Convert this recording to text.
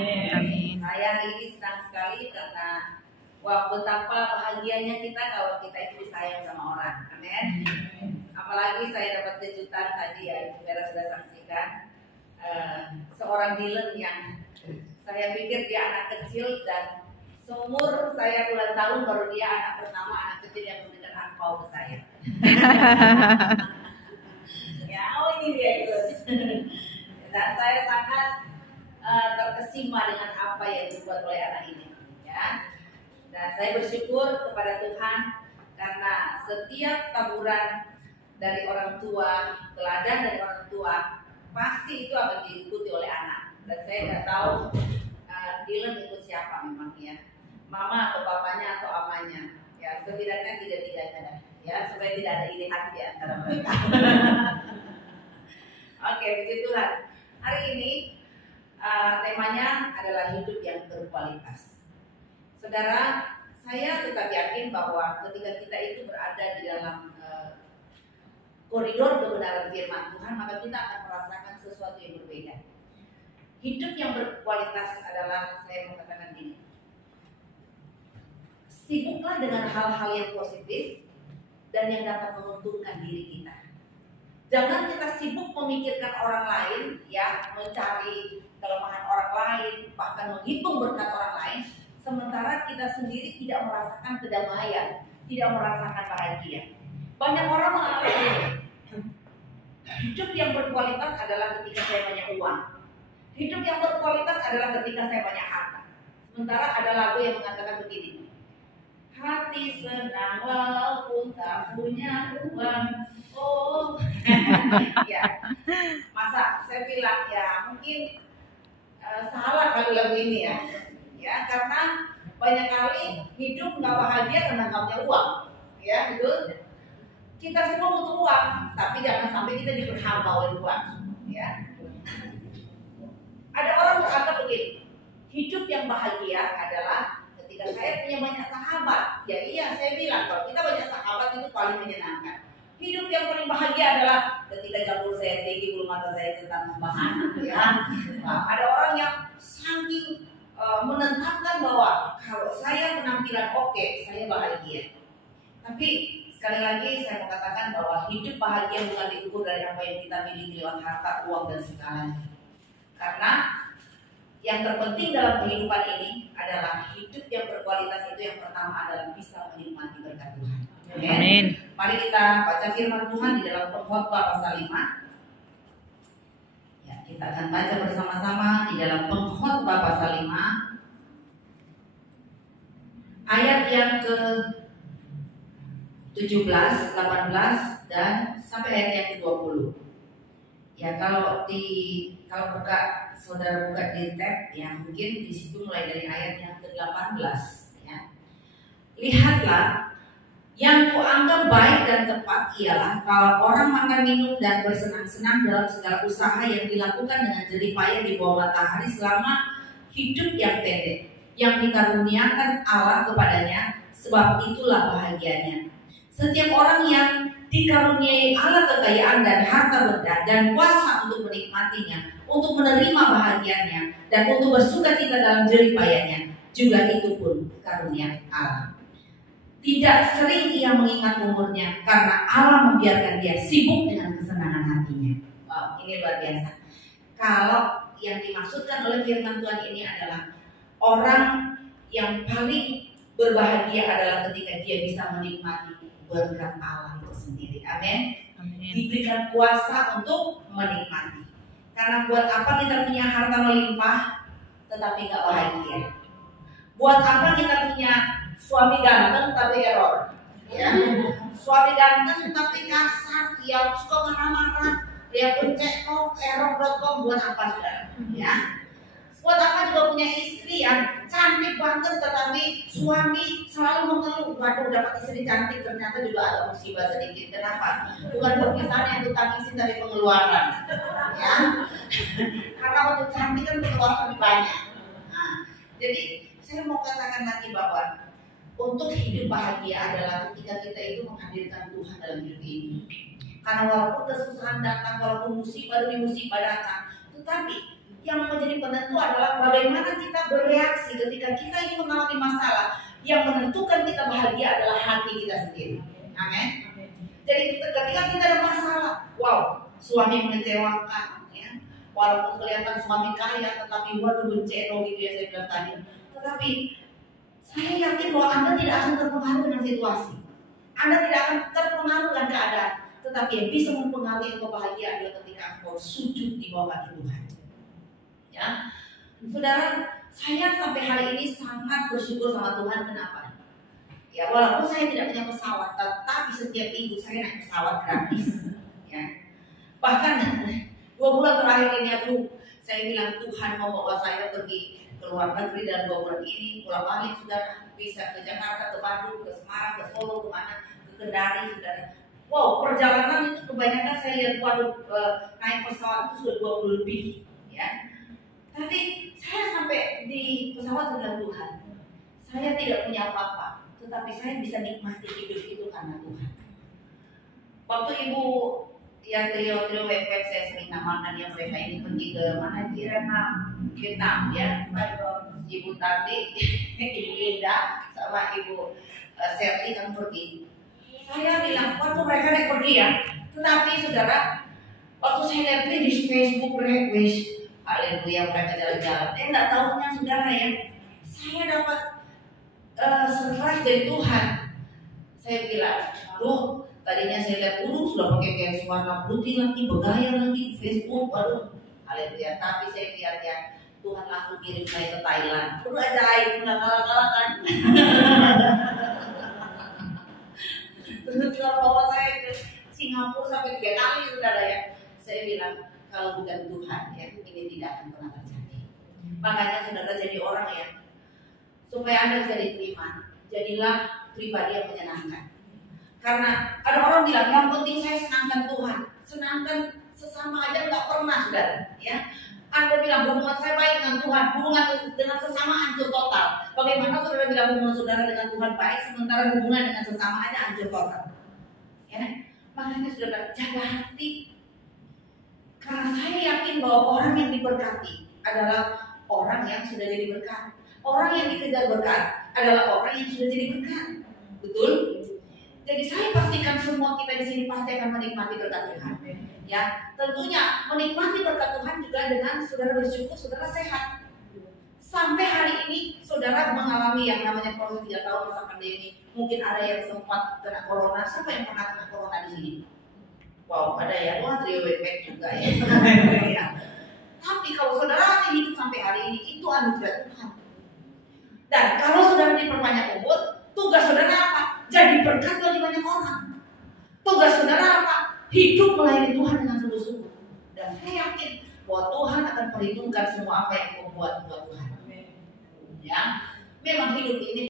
Amin. Saya ini senang sekali karena wah betapa bahagianya kita kalau kita itu disayang sama orang. Amin. Apalagi saya dapat kejutan tadi ya, Ibu Vera sudah saksikan seorang Dylan yang saya pikir dia anak kecil dan seumur saya ulang tahun baru dia anak pertama anak kecil yang memberikan angpau ke saya. Ya, oh ini dia itu. Dan saya sangat terkesima dengan apa yang dibuat oleh anak ini. Ya. Dan saya bersyukur kepada Tuhan karena setiap taburan dari orang tua, teladan dari orang tua, pasti itu akan diikuti oleh anak. Dan saya nggak tahu Dylan ikut siapa memang ya, mama atau papanya atau amanya. Ya, setidaknya tiga-tiganya dah. Ya, supaya tidak ada iri hati di antara mereka. Oke, puji Tuhan. Hari ini temanya adalah hidup yang berkualitas. Saudara, saya tetap yakin bahwa ketika kita itu berada di dalam koridor kebenaran firman Tuhan, maka kita akan merasakan sesuatu yang berbeda. Hidup yang berkualitas adalah, saya mau katakan gini, sibuklah dengan hal-hal yang positif dan yang dapat menguntungkan diri kita. Jangan kita sibuk memikirkan orang lain, ya, mencari kelemahan orang lain, bahkan menghitung berkat orang lain, sementara kita sendiri tidak merasakan kedamaian, tidak merasakan bahagia. Banyak orang mengalami hidup yang berkualitas adalah ketika saya banyak uang. Hidup yang berkualitas adalah ketika saya banyak harta. Sementara ada lagu yang mengatakan begini, hati senang walaupun tak punya uang. Oh, ya. Masa saya bilang ya mungkin salah kali lagu ini ya. Ya, karena banyak kali hidup nggak bahagia karena nggak punya uang. Ya, betul. Kita semua butuh uang, tapi jangan sampai kita diperhamba oleh uang. Ya. Ada orang berkata begini, hidup yang bahagia adalah ketika saya punya banyak sahabat. Ya iya, saya bilang kalau kita banyak sahabat itu paling menyenangkan. Hidup yang paling bahagia adalah ketika jambul saya tinggi, bulu mata saya centang membahana. Ya. Nah, ada orang yang saking menentangkan bahwa kalau saya penampilan oke, saya bahagia. Tapi sekali lagi saya mau katakan bahwa hidup bahagia bukan diukur dari apa yang kita miliki lewat harta, uang dan segalanya. Karena yang terpenting dalam kehidupan ini adalah hidup yang berkualitas itu yang pertama adalah bisa menikmati berkat Tuhan. Amin. Mari kita baca firman Tuhan di dalam Pengkhotbah pasal 5. Ya, kita akan baca bersama-sama di dalam Pengkhotbah pasal 5 ayat yang ke 17, 18 dan sampai ayat yang ke-20. Ya, kalau buka saudara buka di tab ya mungkin di situ mulai dari ayat yang ke-18 ya. Lihatlah, yang kuanggap baik dan tepat ialah kalau orang makan minum dan bersenang-senang dalam segala usaha yang dilakukan dengan jerih payah di bawah matahari selama hidup yang pendek yang dikaruniakan Allah kepadanya, sebab itulah bahagianya. Setiap orang yang dikaruniai Allah kekayaan dan harta benda dan kuasa untuk menikmatinya, untuk menerima bahagianya dan untuk bersukacita dalam jerih payahnya, juga itu pun karunia Allah. Tidak sering ia mengingat umurnya karena Allah membiarkan dia sibuk dengan kesenangan hatinya. Wow, ini luar biasa. Kalau yang dimaksudkan oleh firman Tuhan ini adalah orang yang paling berbahagia adalah ketika dia bisa menikmati berkat Allah itu sendiri. Amin. Diberikan kuasa untuk menikmati. Karena buat apa kita punya harta melimpah tetapi gak bahagia? Buat apa kita punya suami ganteng tapi error? Ya. Suami ganteng tapi kasar, yang suka marah-marah, dia pencet error.com, buat apa saudara? Ya. Buat apa juga punya istri yang cantik banget tetapi suami selalu mengeluh, waduh dapat istri cantik ternyata juga ada musibah sedikit. Kenapa? Bukan perpisahan yang ditangisin dari pengeluaran, ya. Karena waktu cantik kan pengeluaran lebih banyak. Nah, jadi saya mau katakan lagi bahwa untuk hidup bahagia adalah ketika kita itu menghadirkan Tuhan dalam hidup ini. Karena walaupun kesusahan datang, walaupun musibah demi musibah datang, tetapi Yang menjadi penentu adalah bagaimana kita bereaksi ketika kita ingin mengalami masalah. Yang menentukan kita bahagia adalah hati kita sendiri. Amin. Jadi ketika kita ada masalah, wow, suami mengecewakan, ya. Walaupun kelihatan suami kaya, tetapi waduh benceno gitu ya saya bilang tadi. Tetapi saya yakin bahwa Anda tidak akan terpengaruh dengan situasi. Anda tidak akan terpengaruh dengan keadaan. Tetapi yang bisa mempengaruhi kebahagiaan adalah ketika engkau sujud di bawah kaki Tuhan. Ya, saudara, saya sampai hari ini sangat bersyukur sama Tuhan. Kenapa? Ya, walaupun saya tidak punya pesawat, tetapi setiap minggu saya naik pesawat gratis. Ya, bahkan 2 bulan terakhir ini saya bilang Tuhan mau bawa saya pergi ke luar negeri dalam 2 bulan ini, pulang balik sudah bisa ke Jakarta, ke Bandung, ke Semarang, ke Solo, ke mana, ke Kendari, saudara. Wow, perjalanan itu kebanyakan saya lihat naik pesawat itu sudah 20 lebih, ya. Tapi saya sampai di pesawat dengan Tuhan. Saya tidak punya apa-apa, tetapi saya bisa nikmati hidup itu karena Tuhan. Waktu ibu yang trio backpack saya sering namakan yang mereka ini pergi ke mana? Vietnam, ya. Ibu Tati, Ibu Ida, sama Ibu Serti kan pergi. Saya bilang, waktu mereka naik pergi ya. Tetapi saudara, waktu saya lihat di Facebook request, haleluya mereka jalan-jalan. Enggak tahunya saudara ya, saya dapat surprise dari Tuhan. Saya bilang, aduh, tadinya saya lihat sudah pakai kain warna putih lagi, bergaya lagi di Facebook, aduh, haleluya. Tapi saya lihat ya, Tuhan langsung kirim saya ke Thailand. Itu ajaib, nggak kalah-kalah kan? Terus bawa saya ke Singapura sampai 3 kali saudara ya. Saya bilang, kalau bukan Tuhan ya, ini tidak akan pernah terjadi. Makanya saudara jadi orang ya, supaya Anda bisa diterima, jadilah pribadi yang menyenangkan. Karena ada orang bilang, yang penting saya senangkan Tuhan, senangkan sesama aja nggak pernah saudara. Ya, Anda bilang hubungan saya baik dengan Tuhan, hubungan dengan sesama hancur total. Bagaimana saudara bilang hubungan saudara dengan Tuhan baik, sementara hubungan dengan sesama aja hancur total? Ya, makanya saudara jaga hati. Karena saya yakin bahwa orang yang diberkati adalah orang yang sudah jadi berkat. Orang yang dikejar berkat adalah orang yang sudah jadi berkat. Betul? Jadi saya pastikan semua kita di sini pasti akan menikmati berkat Tuhan. Ya, tentunya menikmati berkat Tuhan juga dengan saudara bersyukur, saudara sehat. Sampai hari ini saudara mengalami yang namanya proses 3 tahun masa pandemi. Mungkin ada yang sempat kena corona. Siapa yang pernah kena corona di sini? Wow, ada ya, wah trio backpack juga ya. Tapi kalau saudara masih hidup sampai hari ini, itu anugerah Tuhan. Dan kalau saudara diperbanyak umur, tugas saudara apa? Jadi berkat bagi banyak orang. Tugas saudara apa? Hidup melayani Tuhan dengan sungguh-sungguh. Dan saya yakin bahwa Tuhan akan perhitungkan semua apa yang membuat Tuhan. Ya, memang hidup ini